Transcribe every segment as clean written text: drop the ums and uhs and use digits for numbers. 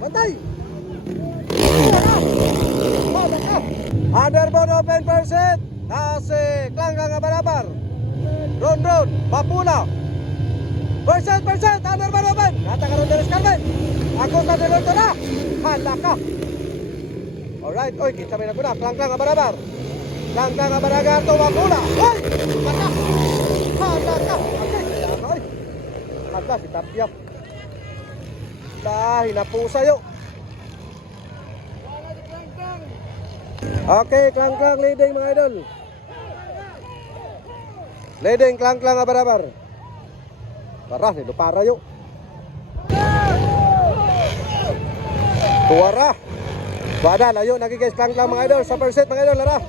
Bantay! Underboard open percent. Nasi Klangklang Abarabar. Ron, Mapula. Percent, underboard open. Natakaroon na rin Carmen. Ako sa Deloito na. Handa ka. Alright, oy, kita may naguna. Klangklang Abarabar. Klangklang Abarabar to Mapula. Oy! Handa ka. Okay, oy. Handa si Tapia. Dahil na po sa'yo. Okay, Klangklang leading mga idol. Leading Klangklang Abarabar. Parah, nito para yuk. Tuara. Bada, layo lagi guys Klangklang mga idol. Sa first set mga idol, lara.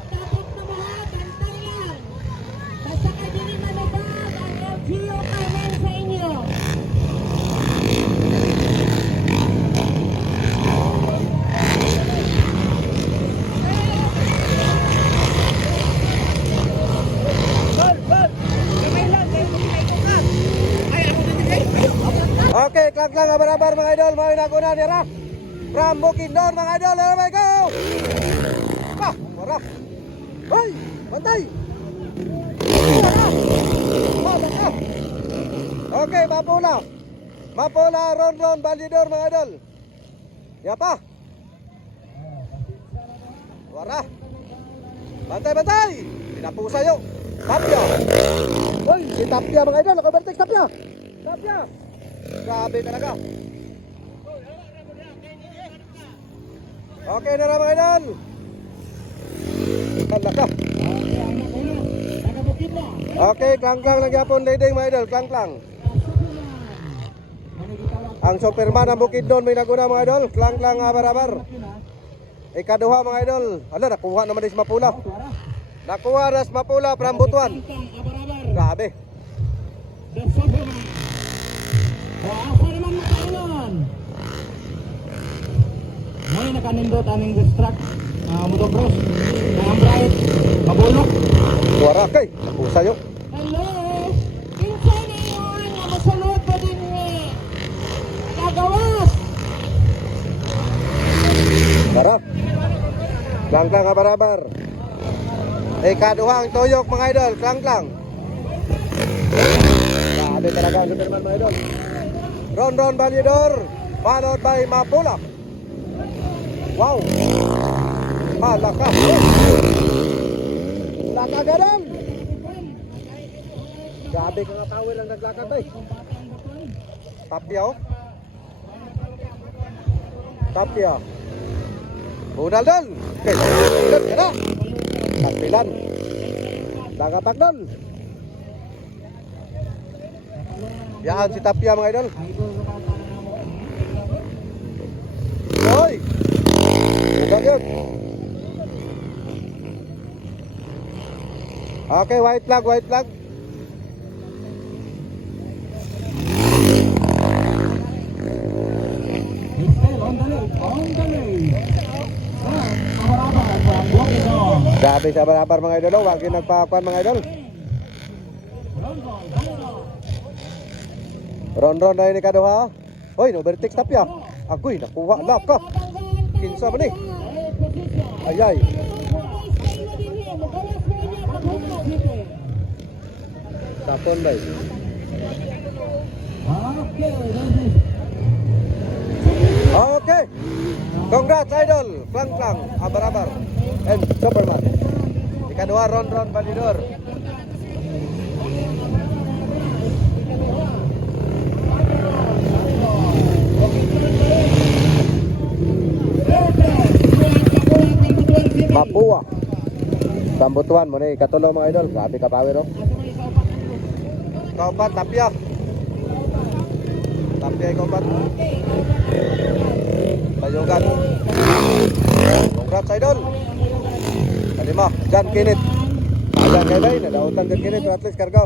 Okay, Klangklang Abarabar mga idol, mau nakunan ya. From Bukidnon mga idol, here we go. Ah, marah. Hoy, bantay. Okay, Mapula. Mapula, Ron, Balidor mga idol. Ya pa. Warah. Bantay. Pinapusa yuk. Tapia. Hoy, si Tapia mga idol, naka-vertex Tapia. Grabe talaga. Okay na mga idol. Kanda ka. Okay, Klangklang nagyapon leading mga idol. Klangklang. Ang Superman ng Bukidnon may naguna mga idol. Klangklang Abarabar. Ikaduha mga idol. Hala, nakuha naman is Mapula. Nakuha ras Mapula from Butuan. Grabe. Asa naman makailan? May nakanindot aning distract motocross ang bright mabulok. Suara kay, napusa yun. Hello, kinsa niyon nga masulod pa din ni Kagawas. Tara. Klangklang Abarabar. Ikaduhang tuyok mga idol, Klangklang. Grabe talaga ang Superman mga idol. Ron Balidor, followed by Mapula. Wow. Malaka. Lakagaran. Grabe ka nga power ang naglakad ay. Tapia oh. Tapia. Bunaldol. Okay. Kena. Takpilan. Langatakdol. Yan si Tapia mga idol. Hoy. Bukan yun. Okay, white flag. Grabe sa Abarabar mga idol. Huwag yung nagpakuan mga idol. Ron na ini kaduha. Hoy, no vertex Tapia. Agoy, nakuha na ka. Kinsa ba ni? Ayay. Tapon ba? Okay. Congrats idol. Klangklang Abarabar and Superman. Ikaduha Ron Balidor. Mapua. Sambutuan mo ni katulo mga idol. Grabe ka power oh. Kaupat Tapia. Kaupat. Bayugan. Congrats idol. Kalima, Jan Kinit. Ayan kay bay, nadautan Jan Kinit at least karga.